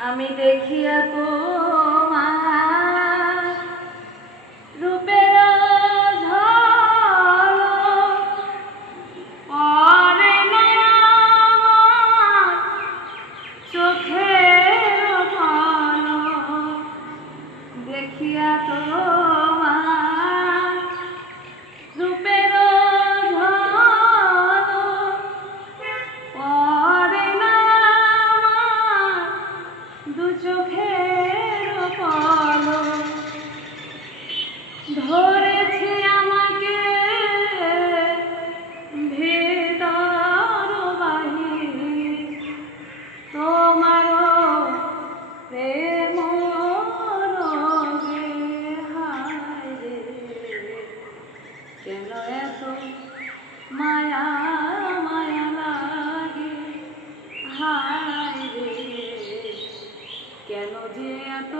আমি দেখিয়া তোমার রূপের পরে দেখিয়া তোমার চোখের পলক ধরেছে আমাকে ভেতর বাহির। তোমার প্রেম কেন এত মায়া মায়া লাগে? হায় রে। কেন যে এত